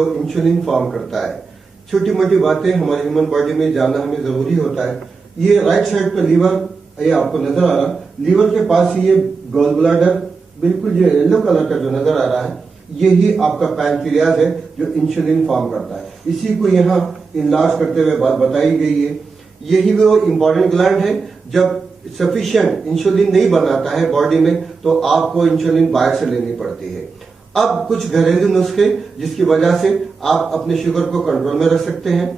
तो insulin form करता है। छोटी मोटी बातें हमारे ह्यूमन बॉडी में जानना हमें जरूरी होता है। ये राइट साइड पर लीवर, ये आपको नजर आ रहा, लीवर के पास ये गॉल ब्लैडर बिल्कुल ये येलो कलर का जो नजर आ रहा है, यही आपका पैनक्रियाज है जो इंसुलिन फॉर्म करता है। इसी को यहाँ इलाज करते हुए बात बताई गई है। यही वो इंपॉर्टेंट ग्लैंड है, जब सफिशिएंट इंसुलिन नहीं बनाता है बॉडी में तो आपको इंसुलिन बाहर से लेनी पड़ती है। अब कुछ घरेलू नुस्खे जिसकी वजह से आप अपने शुगर को कंट्रोल में रख सकते हैं।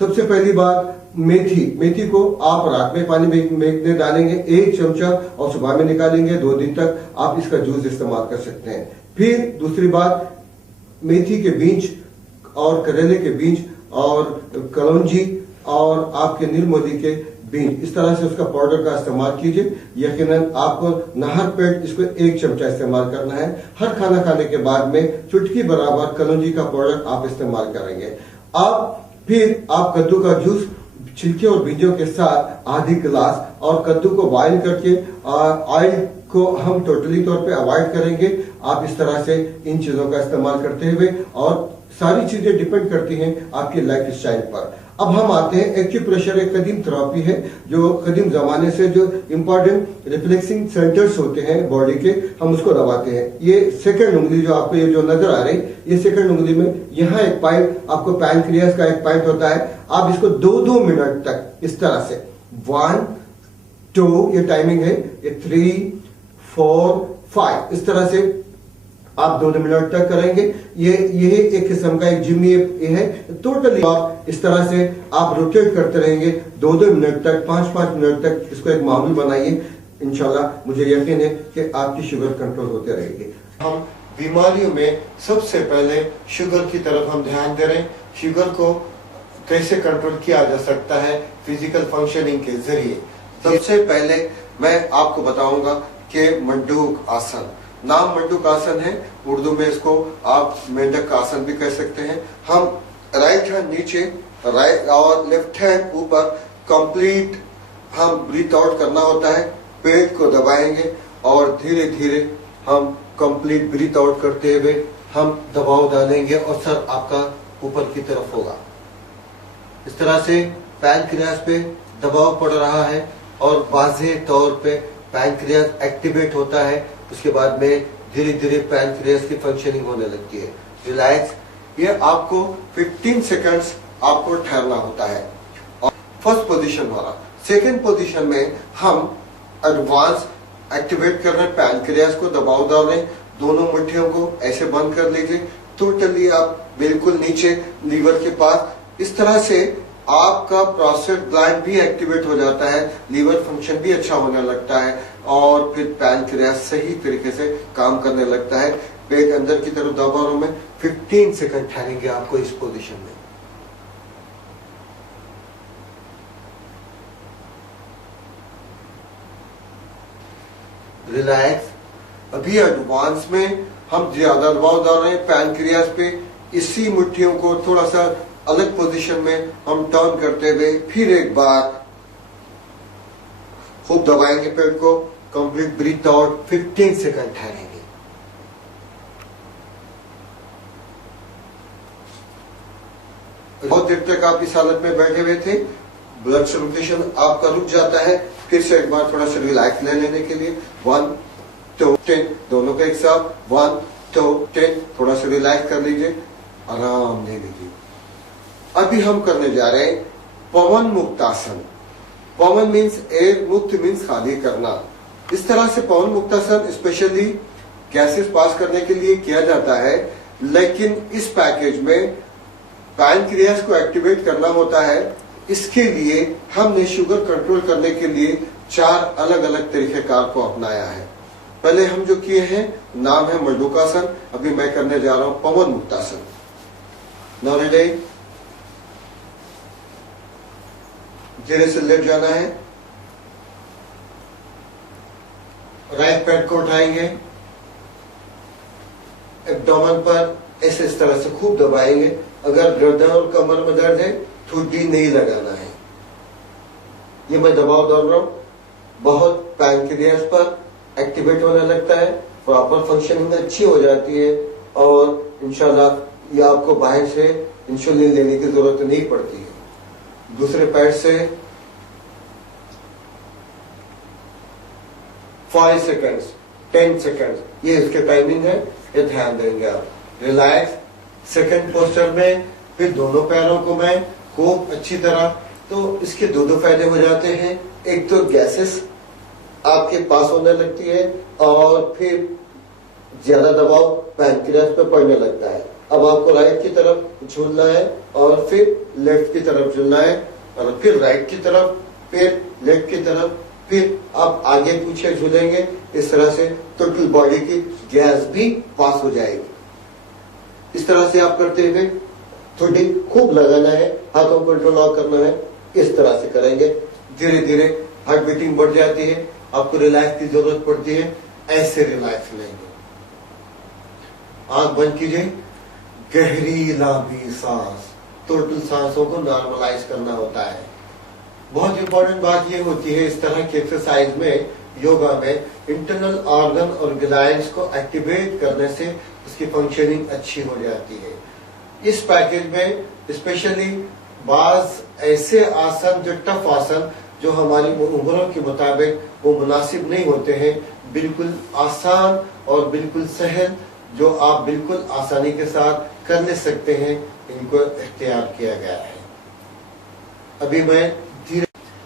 सबसे पहली बात, मेथी को आप रात में पानी में डालेंगे 1 चमचा और सुबह में निकालेंगे। 2 दिन तक आप इसका जूस इस्तेमाल कर सकते हैं। फिर दूसरी बात, मेथी के बीज और करेले के बीज और कलौंजी और आपके नीलमोदी के बीज, इस तरह से उसका पाउडर का इस्तेमाल कीजिए। यकीनन आपको नहर पेट इसको 1 चमचा इस्तेमाल करना है। हर खाना खाने के बाद में चुटकी बराबर कलौंजी का पाउडर आप इस्तेमाल करेंगे। अब फिर आप कद्दू का जूस छिलके और बीजों के साथ आधी गिलास, और कद्दू को बॉइल करके ऑयल को हम टोटली तौर पे अवॉइड करेंगे। आप इस तरह से इन चीजों का इस्तेमाल करते हुए, और सारी चीजें डिपेंड करती हैं आपकी लाइफ स्टाइल पर। अब हम आते हैं, एक्यूप्रेशर एक कदीम थेरेपी है जो कदीम जमाने से जो इंपॉर्टेंट रिफ्लेक्सिंग सेंटर्स होते हैं बॉडी के, हम उसको दबाते हैं। ये सेकंड उंगली जो आपको ये जो नजर आ रही, ये सेकंड उंगली में यहाँ एक पॉइंट, आपको पैनक्रियास का एक पॉइंट होता है। आप इसको 2-2 मिनट तक इस तरह से 1, 2 ये टाइमिंग है, ये 3, 4, 5 इस तरह से आप 2 मिनट तक करेंगे। ये एक किस्म का एक जिम ये है। टोटली आप इस तरह से आप रोटेट करते रहेंगे 2-2 मिनट तक, 5-5 मिनट तक इसको एक मामूल बनाइए। इंशाल्लाह मुझे यकीन है कि आपकी शुगर कंट्रोल होते रहेगी। हम बीमारियों में सबसे पहले शुगर की तरफ हम ध्यान दे रहे हैं। शुगर को कैसे कंट्रोल किया जा सकता है फिजिकल फंक्शनिंग के जरिए। सबसे पहले मैं आपको बताऊंगा कि मंडूक आसन, नाम मंडूक आसन है, उर्दू में इसको आप मेंढक आसन भी कह सकते हैं। हम राइट हैंड नीचे, राइट और लेफ्ट हैंड ऊपर, कंप्लीट हम ब्रीथ आउट करना होता है। पेट को दबाएंगे और धीरे धीरे हम कंप्लीट ब्रीथ आउट करते हुए हम दबाव डालेंगे और सर आपका ऊपर की तरफ होगा। इस तरह से पैनक्रियास पे दबाव पड़ रहा है और वाज़ेह तौर पे पैनक्रियास एक्टिवेट होता है। उसके बाद में धीरे धीरे पैनक्रियास की फंक्शनिंग होने लगती है। रिलैक्स, ये आपको 15 सेकंड्स आपको ठहरना होता है। और फर्स्ट पोजीशन वाला, सेकंड पोजीशन में हम एडवांस एक्टिवेट कर रहे हैं, पैनक्रियास को दबाव डाल रहे हैं। दोनों मुट्ठियों को ऐसे बंद कर लीजिए, टोटली आप बिल्कुल नीचे लीवर के पास। इस तरह से आपका प्रोस्टेट ग्लैंड भी एक्टिवेट हो जाता है, लीवर फंक्शन भी अच्छा होने लगता है और फिर पैनक्रियास सही तरीके से काम करने लगता है। पेट अंदर की तरफ दबा रहा हूं मैं, 15 सेकंड ठहरेंगे आपको इस पोजीशन में। रिलैक्स। अभी एडवांस में हम ज्यादा दबाव डाल रहे हैं पैनक्रियास पे। इसी मुट्ठियों को थोड़ा सा अलग पोजीशन में हम टर्न करते हुए फिर एक बार खूब दबाएंगे पेट को। कंप्लीट ब्रीथ आउट, 15 सेकंड ठहरेंगे। बहुत देर तक आप इस हालत में बैठे हुए थे, ब्लड सर्कुलेशन आपका रुक जाता है। फिर से एक बार थोड़ा सा रिलैक्स ले लेने के लिए 1, 2, 10 दोनों का एक साथ 1, 2, 10 थोड़ा सा रिलैक्स कर लीजिए, आराम ले लीजिए। अभी हम करने जा रहे हैं पवन मुक्त आसन। पवन मीन्स एयर, मुक्त मीन्स खाली करना। इस तरह से पवन मुक्त आसन स्पेशली गैसेस पास करने के लिए किया जाता है, लेकिन इस पैकेज में पैनक्रियास को एक्टिवेट करना होता है। इसके लिए हमने शुगर कंट्रोल करने के लिए 4 अलग अलग तरीकेकार को अपनाया है। पहले हम जो किए हैं नाम है मंडूकासन, अभी मैं करने जा रहा हूं पवन मुक्तासन। नाउ रेडी, धीरे से लेट जाना है। राइट पैड को उठाएंगे, एब्डोमेन पर ऐसे इस तरह से खूब दबाएंगे। अगर गर्दन और कमर में दर्द है ठुड्डी नहीं लगाना है। ये मैं दबाव डाल रहा हूं, बहुत पैनक्रियास पर एक्टिवेट होने लगता है, प्रॉपर फंक्शनिंग अच्छी हो जाती है और इंशाल्लाह ये आपको बाहर से इंसुलिन लेने की जरूरत नहीं पड़ती है। दूसरे पैर से 5 सेकंड्स, 10 सेकंड्स, ये इसके टाइमिंग है, ये ध्यान देंगे आप। रिलैक्स। सेकंड पोस्चर में फिर दोनों पैरों को मैं खूब अच्छी तरह, तो इसके दो फायदे हो जाते हैं। एक तो गैसेस आपके पास होने लगती है और फिर ज्यादा दबाव पैनक्रियास पे पड़ने लगता है। अब आपको राइट की तरफ झूलना है और फिर लेफ्ट की तरफ झूलना है और फिर राइट की तरफ, फिर लेफ्ट की तरफ, फिर आप आगे पीछे झूलेंगे। इस तरह से टोटल बॉडी की गैस भी पास हो जाएगी। इस तरह से आप करते हुए थोड़ी खूब लगाना है, हाथों को इंटरलॉक करना है। इस तरह से करेंगे, धीरे धीरे हार्ट बीटिंग बढ़ जाती है, आपको रिलैक्स की जरूरत पड़ती है। ऐसे रिलैक्स लेंगे, आंख बंद कीजिए, गहरी लंबी सांस, टोटल सांसों को नॉर्मलाइज करना होता है। बहुत इंपॉर्टेंट बात यह होती है इस तरह की एक्सरसाइज में, योगा में, इंटरनल ऑर्गन और ग्लैंड्स को एक्टिवेट करने से उसकी फंक्शनिंग अच्छी हो जाती है। इस पैकेज में स्पेशली बाज ऐसे आसन, जो टफ आसन, जो हमारी उम्रों के मुताबिक वो मुनासिब नहीं होते हैं, बिल्कुल आसान और बिल्कुल सहल, जो आप बिल्कुल आसानी के साथ कर ले सकते हैं, इनको इख्तियार किया गया है।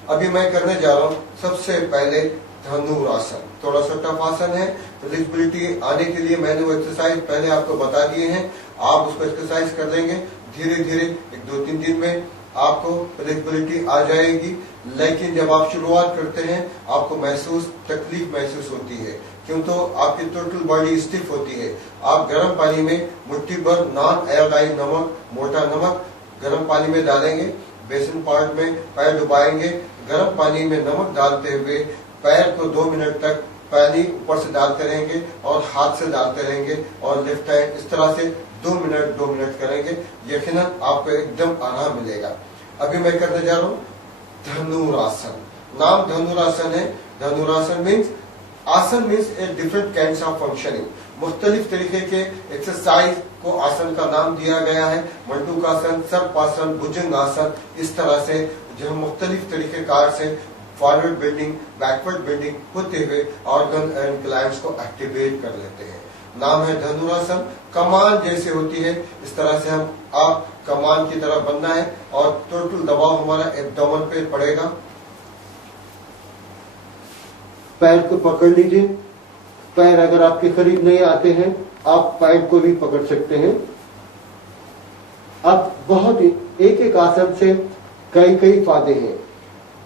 अभी मैं करने जा रहा हूँ सबसे पहले धनुरासन। थोड़ा सा टफ आसन है, फ्लेक्सिबिलिटी आने के लिए मैंने वो एक्सरसाइज पहले आपको बता दिए हैं, आप उसको एक्सरसाइज कर लेंगे। धीरे धीरे 1-2-3 दिन में आपको फ्लेक्सिबिलिटी आ जाएगी। लेकिन जब आप शुरुआत करते हैं आपको तकलीफ महसूस होती है, क्यों? तो आपकी टोटल बॉडी स्टिफ होती है। आप गर्म पानी में मुट्ठी भर नॉन आयोडाइज नमक, मोटा नमक गर्म पानी में डालेंगे, बेसिन पार्ट में पैर डुबाएंगे, गर्म पानी में नमक डालते हुए पैर को 2 मिनट तक पानी ऊपर से डालते रहेंगे और हाथ से डालते रहेंगे और लेफ्ट हैंड इस तरह से 2 मिनट करेंगे। यकीनन आपको एकदम आराम मिलेगा। अभी मैं करने जा रहा हूँ धनुरासन। नाम धनुरासन है। धनुरासन मीन्स, आसन means a different kinds of functioning. मुख्तलिफ तरीके के एक्सरसाइज को आसन का नाम दिया गया है। मंडूकासन, सर्पासन, भुजंगासन, इस तरह से जो मुख्तलिफ तरीके कार से फॉरवर्ड बेंडिंग, बैकवर्ड बेंडिंग होते हुए ऑर्गन एंड ग्लैंड्स को एक्टिवेट कर लेते हैं। नाम है धनुरासन। कमान जैसे होती है, इस तरह से आप कमान की तरह बनना है और टोटल दबाव हमारा एब्डोमेन पे पड़ेगा। पैर को पकड़ लीजिए। पैर अगर आपके करीब नहीं आते हैं, आप पैर को भी पकड़ सकते हैं। अब बहुत एक आसन से कई फायदे हैं।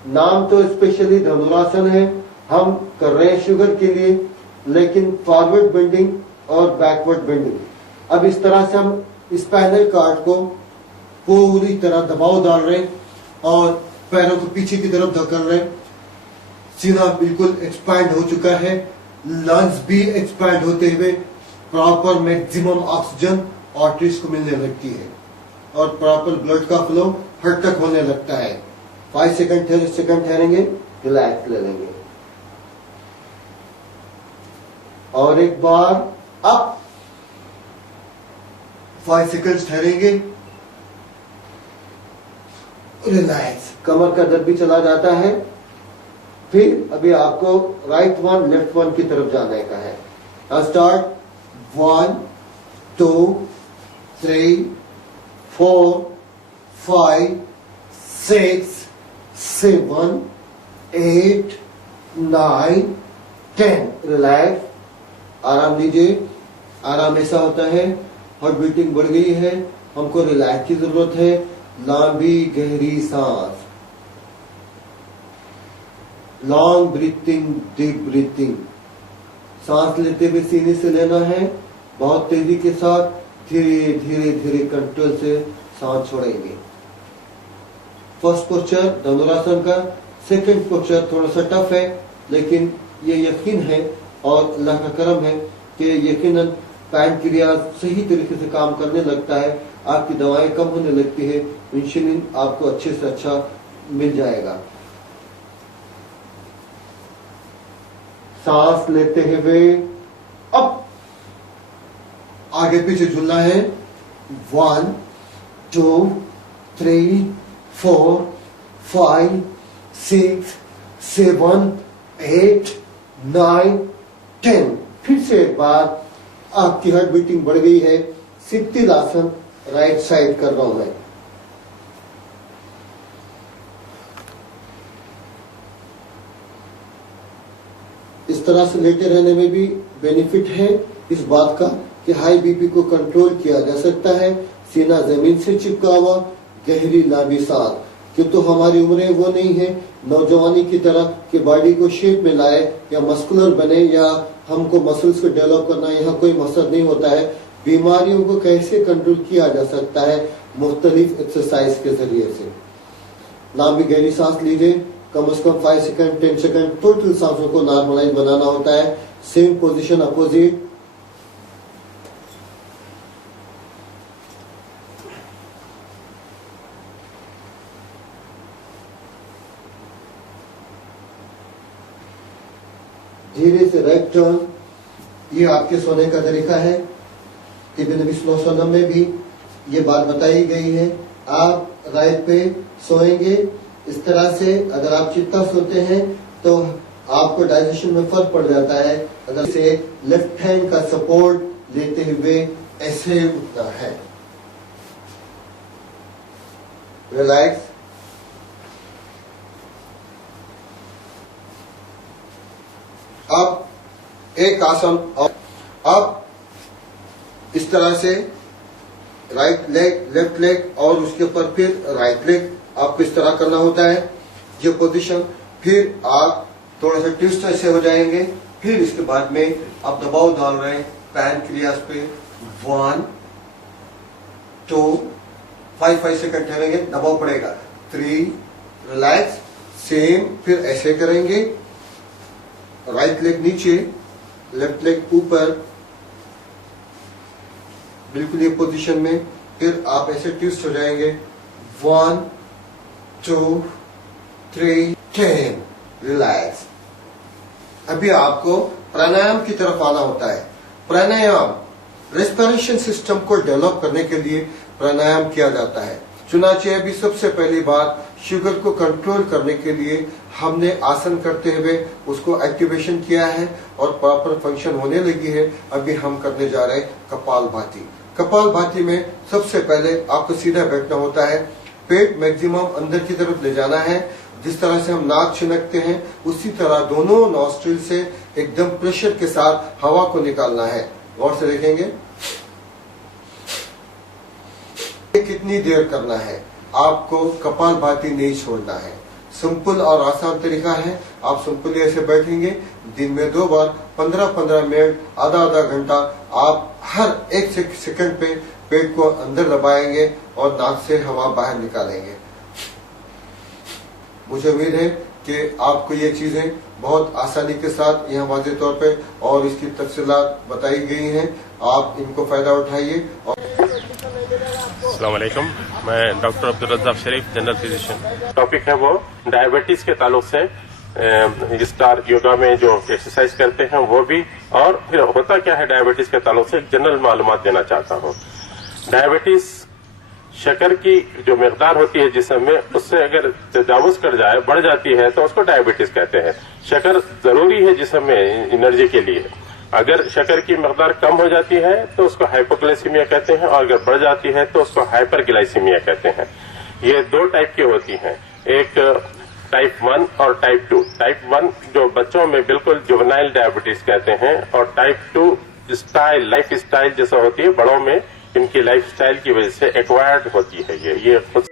नाम तो स्पेशली धनुरासन है, हम कर रहे हैं शुगर के लिए, लेकिन फॉरवर्ड बेंडिंग और बैकवर्ड बेंडिंग। अब इस तरह से हम स्पाइनल कॉर्ड को पूरी तरह दबाव डाल रहे हैं और पैरों को पीछे की तरफ धकेल रहे हैं। सीना बिल्कुल एक्सपैंड हो चुका है, लंग्स भी एक्सपैंड होते हुए प्रॉपर मैक्सिमम ऑक्सीजन आर्टरीज को मिलने लगती है और प्रॉपर ब्लड का फ्लो हर तक होने लगता है। 5 सेकंड ठहरेंगे, रिलैक्स ले लेंगे और एक बार अप, 5 सेकंड ठहरेंगे, रिलैक्स। कमर का दर्द भी चला जाता है। फिर अभी आपको राइट वन लेफ्ट वन की तरफ जाने का है। स्टार्ट 1 2 3 4 5 6 7 8 9 10। रिलैक्स, आराम लीजिए। आराम ऐसा होता है, हार्ट बीटिंग बढ़ गई है, हमको रिलैक्स की जरूरत है। लंबी गहरी सांस, लॉन्ग ब्रीथिंग, डीप ब्रीथिंग। सांस लेते हुए सीने से लेना है, बहुत तेजी के साथ, धीरे धीरे धीरे कंट्रोल से सांस छोड़ेंगे। फर्स्ट पोस्चर धनुरासन का। सेकंड पोस्चर थोड़ा सा टफ है, लेकिन ये यकीन है और अल्लाह का करम है कि यकीनन पैनक्रियाज सही तरीके से काम करने लगता है, आपकी दवाएं कम होने लगती है, इंसुलिन आपको अच्छे से अच्छा मिल जाएगा। सांस लेते हुए अब आगे पीछे झूलना है 1 2 3 4 5 6 7 8 9 10। फिर से एक बार आपकी हार्ट बीटिंग बढ़ गई है। सिद्ध आसन राइट साइड कर रहा हूं मैं। इस तरह से लेटे रहने में भी बेनिफिट है इस बात का कि हाई बीपी को कंट्रोल किया जा सकता है। सीना जमीन से चिपका हुआ, गहरी नाभि सांस। कि तो हमारी उम्रें वो नहीं है नौजवानी की तरह कि बॉडी को शेप में लाए या मस्कुलर बने या हमको मसल्स को डेवलप करना, यहाँ कोई मकसद नहीं होता है। बीमारियों को कैसे कंट्रोल किया जा सकता है मुख्तलिफ एक्सरसाइज के जरिए से। लंबी गहरी सांस लीजिए, कम से कम 5 सेकंड 10 सेकंड टोटल सांसों को नॉर्मलाइज बनाना होता है। Same position opposite. धीरे से राइट टर्न। ये आपके सोने का तरीका है। इब्न नबी सल्लल्लाहु अलैहि वसल्लम में भी ये बात बताई गई है। आप राइट पे सोएंगे इस तरह से। अगर आप चित्ता सोते हैं तो आपको डाइजेशन में फर्क पड़ जाता है। अगर से लेफ्ट हैंड का सपोर्ट लेते हुए ऐसे उठना है। रिलैक्स। अब एक आसन और अब इस तरह से राइट लेग लेफ्ट लेग और उसके ऊपर फिर राइट लेग आपको इस तरह करना होता है। ये पोजीशन। फिर आप थोड़ा सा ट्विस्ट ऐसे हो जाएंगे। फिर इसके बाद में आप दबाव डाल रहे हैं पैनक्रियास पे। 1 2 5 सेकंड ठहरेंगे, दबाव पड़ेगा। 3 रिलैक्स। सेम फिर ऐसे करेंगे। राइट लेग नीचे, लेफ्ट लेग ऊपर, बिल्कुल ये पोजीशन में। फिर आप ऐसे ट्विस्ट हो जाएंगे। 1 2 3 10 रिलैक्स। अभी आपको प्राणायाम की तरफ आना होता है। प्राणायाम रेस्पिरेशन सिस्टम को डेवलप करने के लिए प्राणायाम किया जाता है। चुनाचे अभी सबसे पहली बात शुगर को कंट्रोल करने के लिए हमने आसन करते हुए उसको एक्टिवेशन किया है और प्रॉपर फंक्शन होने लगी है। अभी हम करने जा रहे हैं कपालभाति। कपालभाति में सबसे पहले आपको सीधा बैठना होता है। पेट मैक्सिमम अंदर की तरफ ले जाना है। जिस तरह से हम नाक छिनकते हैं उसी तरह दोनों नॉस्ट्रिल से एकदम प्रेशर के साथ हवा को निकालना है। गौर से देखेंगे कितनी देर करना है। आपको कपालभाति नहीं छोड़ना है। सिंपल और आसान तरीका है। आप सिंपली ऐसे बैठेंगे। दिन में 2 बार 15-15 मिनट, आधा घंटा आप हर 1 सेकंड पे पेट को अंदर दबाएंगे और नाक से हवा बाहर निकालेंगे। मुझे उम्मीद है कि आपको ये चीजें बहुत आसानी के साथ यहाँ वाज़ेह तौर पे और इसकी तफसीलात बताई गई हैं। आप इनको फायदा उठाइए। अस्सलाम वालेकुम, मैं डॉक्टर अब्दुल रज़्ज़ाक शरीफ, जनरल फिजिशियन। टॉपिक है वो डायबिटीज के ताल्लुक से स्टार योगा में जो एक्सरसाइज करते हैं वो भी, और फिर होता क्या है डायबिटीज के ताल्लुक से जनरल मालूमात देना चाहता हूँ। डायबिटीज शक्कर की जो मिकदार होती है जिस्म में, उससे अगर तजावुज कर जाए, बढ़ जाती है, तो उसको डायबिटीज कहते हैं। शक्कर जरूरी है जिस्म में एनर्जी के लिए। अगर शक्कर की मकदार कम हो जाती है तो उसको हाइपोग्लाइसीमिया कहते हैं, और अगर बढ़ जाती है तो उसको हाइपरग्लाइसीमिया कहते हैं। ये 2 टाइप की होती हैं, एक टाइप 1 और टाइप 2। टाइप 1 जो बच्चों में बिल्कुल जुवेनाइल डायबिटीज कहते हैं, और टाइप 2 स्टाइल लाइफ स्टाइल जैसा होती है बड़ों में, इनकी लाइफ स्टाइल की वजह से एक्वायर्ड होती है। ये खुद